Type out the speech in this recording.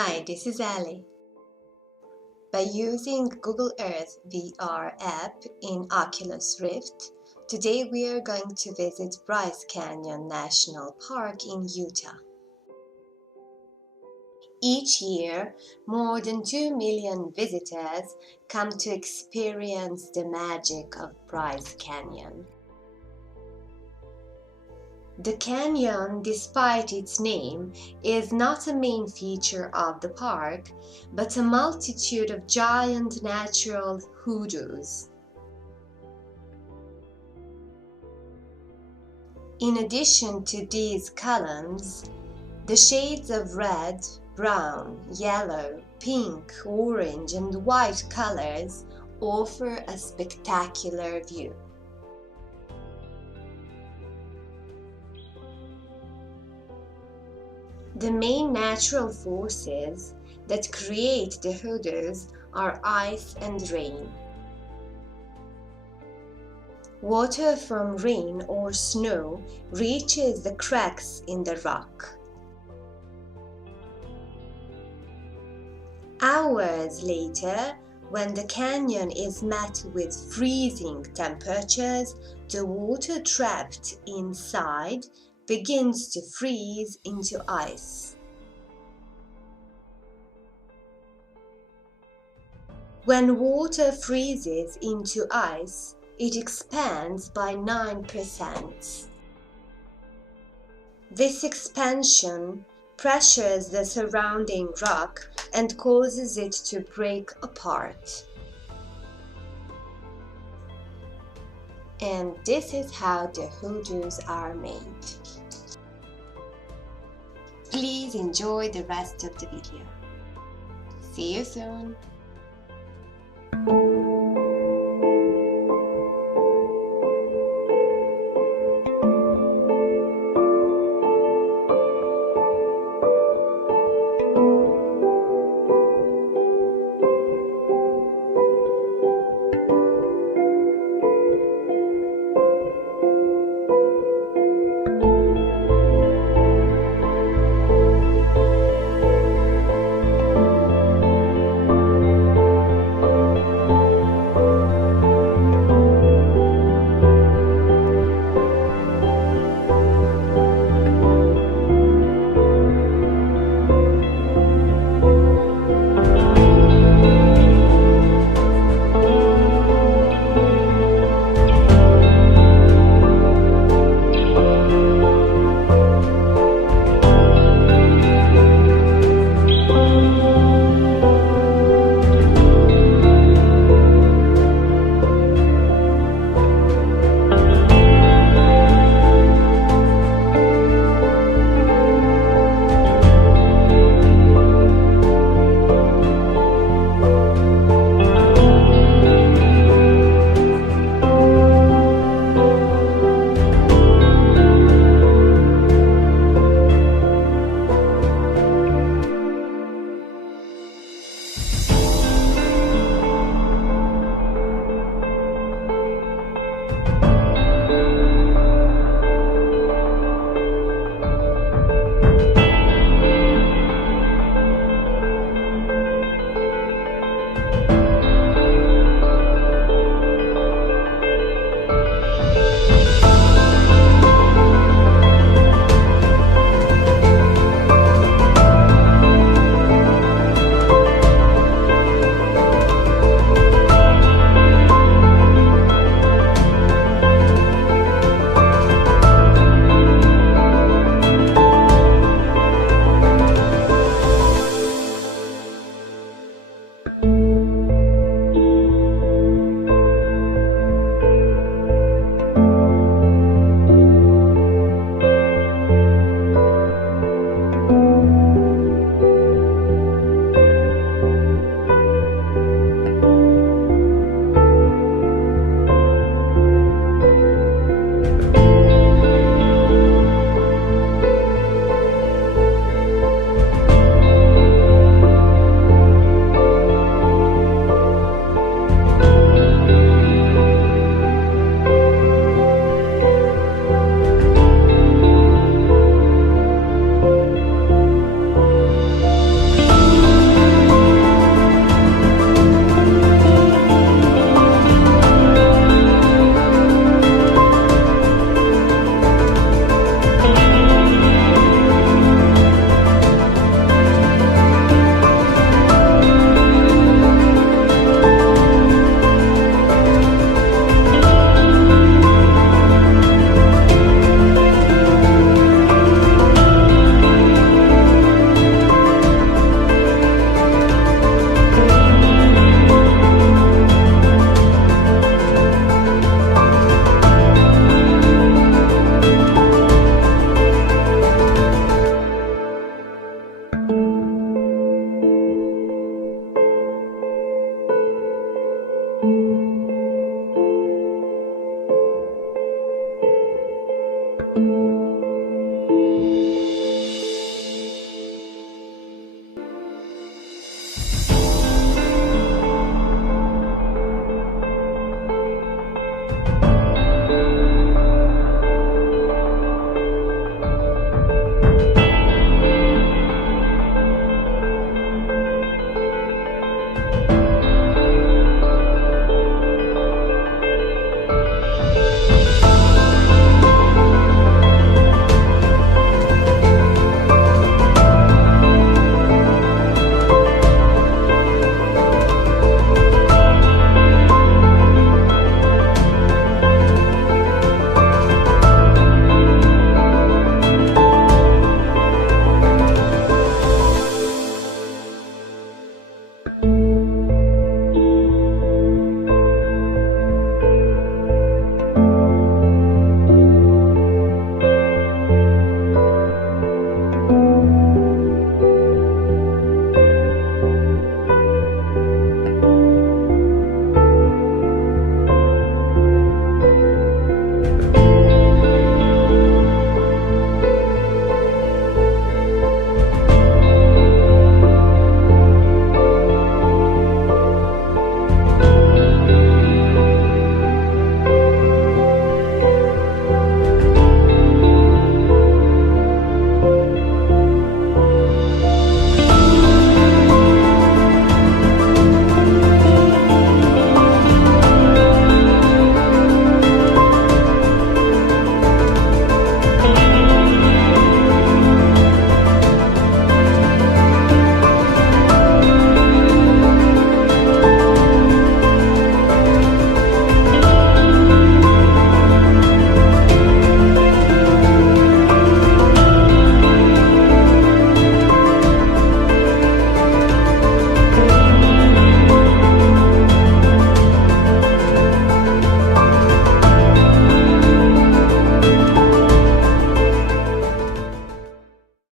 Hi, this is Ali. By using Google Earth VR app in Oculus Rift, today we are going to visit Bryce Canyon National Park in Utah. Each year, more than 2 million visitors come to experience the magic of Bryce Canyon. The canyon, despite its name, is not a main feature of the park, but a multitude of giant natural hoodoos. In addition to these columns, the shades of red, brown, yellow, pink, orange, and white colors offer a spectacular view. The main natural forces that create the hoodoos are ice and rain. Water from rain or snow reaches the cracks in the rock. Hours later, when the canyon is met with freezing temperatures, the water trapped inside begins to freeze into ice. When water freezes into ice, it expands by 9%. This expansion pressures the surrounding rock and causes it to break apart. And this is how the hoodoos are made. Please enjoy the rest of the video. See you soon! you.